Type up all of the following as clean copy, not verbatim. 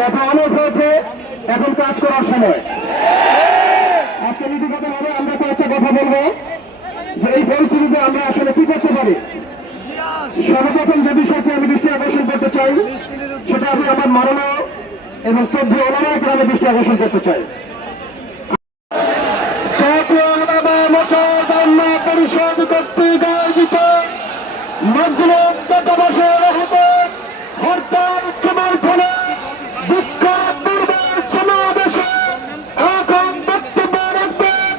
কথা অনেক হয়েছে, এখন কাজ করার সময়। আজকে নীতিগতভাবে আমরা কয়েকটা কথা বলবো যে এই পরিস্থিতিতে আমরা আসলে কি করতে পারি। সর্বপ্রথম যে বিষয়টি আমি দৃষ্টি আকর্ষণ করতে চাই সেটা আমি আমার মাননীয় এবং শ্রদ্ধেয় ওলামায়ে কেরামের দৃষ্টি আকর্ষণ করতে চাই। পরিষদ কর্তৃক আয়োজিত মজলিস তত্ত্বাবধানে হরতাল উচ্চমার ফলে বিক্ষোভ দুর্বার সমাবেশে এখন বক্তব্য রাখবেন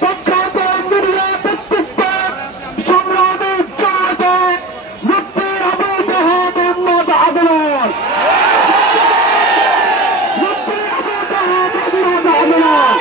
প্রখ্যাত মিডিয়া ব্যক্তিত্ব সংগ্রামী জনতা মুফতি আবুল বাহা মোহাম্মদ আদনান। মুফতি আবুল বাহা মোহাম্মদ আদনান।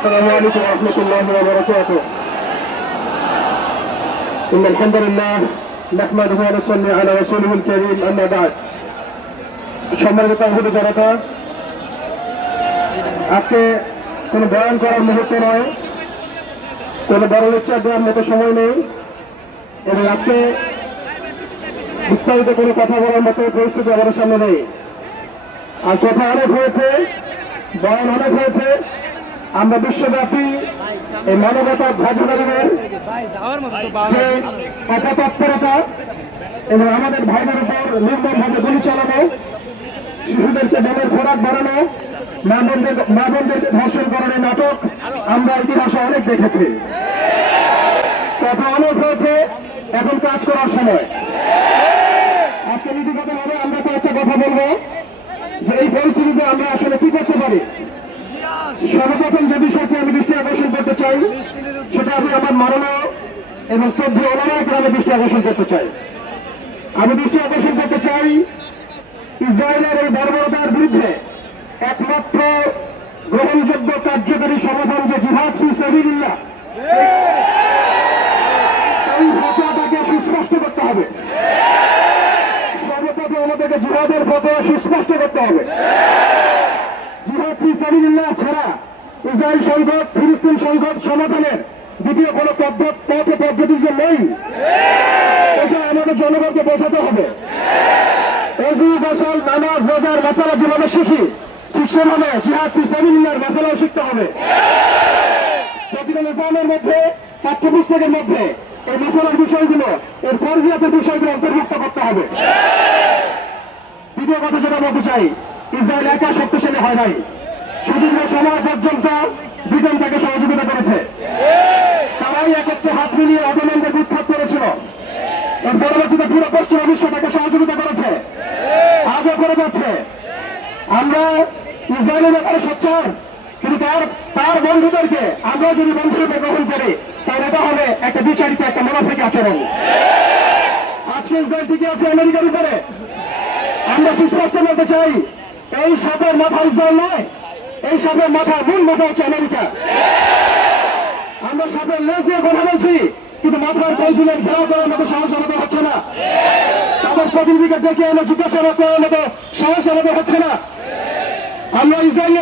السلام عليكم ورحمة الله وبركاته. إن الحمد لله نحمده ونصلي على رسوله الكريم. أما بعد. সম্মানিত জনতা, আজকে কোনো বয়ান করার মুহূর্ত নয়, কোনো বড় লেকচার দেওয়ার মতো সময় নেই এবং আজকে বিস্তারিত কোনো কথা বলার মতো পরিস্থিতি আমাদের সামনে নেই। আর কথা অনেক হয়েছে, বয়ান অনেক হয়েছে। আমরা বিশ্বব্যাপী এই মানবতার ধ্বজাধারীদের যে অপতৎপরতা এবং আমাদের ভাইদের উপর নির্মমভাবে গুলি চালানো, শিশুদেরকে বোমের খোরাক বাড়ানো, মা বোনদেরকে ধর্ষণ করানোর নাটক আমরা ইতিহাসে অনেক দেখেছি। কথা অনেক হয়েছে, এখন কাজ করার সময়। আজকে নীতিগতভাবে আমরা কয়েকটা কথা বলবো যে এই পরিস্থিতিতে আমরা আসলে কি করতে পারি। সর্বপ্রথম যে বিষয়টি আমি দৃষ্টি আকর্ষণ করতে চাই সেটা আমি আমার মাননীয় এবং শ্রদ্ধেয় ওলামায়ে কেরামের দৃষ্টি আকর্ষণ করতে চাই। আমি দৃষ্টি আকর্ষণ করতে চাই ইসরায়েলের এই বর্বরতার বিরুদ্ধে একমাত্র গ্রহণযোগ্য কার্যকারী সমাধান যে জিহাদ ফি সাবিলিল্লাহ, এই ফতোয়াটাকে সুস্পষ্ট করতে হবে। সর্বপ্রথম আমাদেরকে জিহাদের ফতোয়া সুস্পষ্ট করতে হবে। জিহাদ ফি সাবিলিল্লাহ ছাড়া ইসরায়েল সংকট, ফিলিস্তিন সংকট সমাধানের দ্বিতীয় কোনো পদ্ধতি যে নেই, এটা আমাদের জনগণকে বোঝাতে হবে। ওযু, গোসল, নামাজ, রোজার মাসালা যেভাবে শিখি, ঠিক সেভাবে জিহাদ ফি সাবিলিল্লাহর মাসালাও শিখতে হবে। প্রতিটা নিজামের মধ্যে, পাঠ্যপুস্তকের মধ্যে এই মাসালার বিষয়গুলো, এর ফরজিয়াতের বিষয়গুলো অন্তর্ভুক্ত করতে হবে। দ্বিতীয় কথা যেটা বলতে চাই, ইসরায়েল একা শক্তিশালী হয় নাই, সুদীর্ঘ সময় পর্যন্ত ব্রিটেন তাকে সহযোগিতা করেছে। তারাই একত্রে হাত মিলিয়ে অটোম্যানদের উৎখাত করেছিল। এর পরবর্তীতে পুরো পশ্চিমা বিশ্ব তাকে সহযোগিতা করেছে, আজও করে যাচ্ছে। আমরা ইসরায়েলের ব্যাপারে সোচ্চার, কিন্তু তার বন্ধুদেরকে আমরা যদি বন্ধুরূপে গ্রহণ করি তাহলে এটা হবে একটা বিচারিত, একটা মুনাফিক আচরণ। আজকে ইসরায়েল টিকে আছে আমেরিকার উপরে। আমরা সুস্পষ্ট বলতে চাই, এই সাপের মাথা ইসরায়েল নয়, এই সাপের মাথা, মূল মাথা হচ্ছে আমেরিকা। আমরা সাপের লেজ দিয়ে কথা বলছি, কিন্তু মাথার কৌশলের ঘেরাও করার মতো সাহস আমাদের হচ্ছে না। তাদের প্রতিনিধিকে ডেকে এনে জিজ্ঞাসাবাদ করার মতো সাহস আমাদের হচ্ছে না। আমরা ইসরায়েল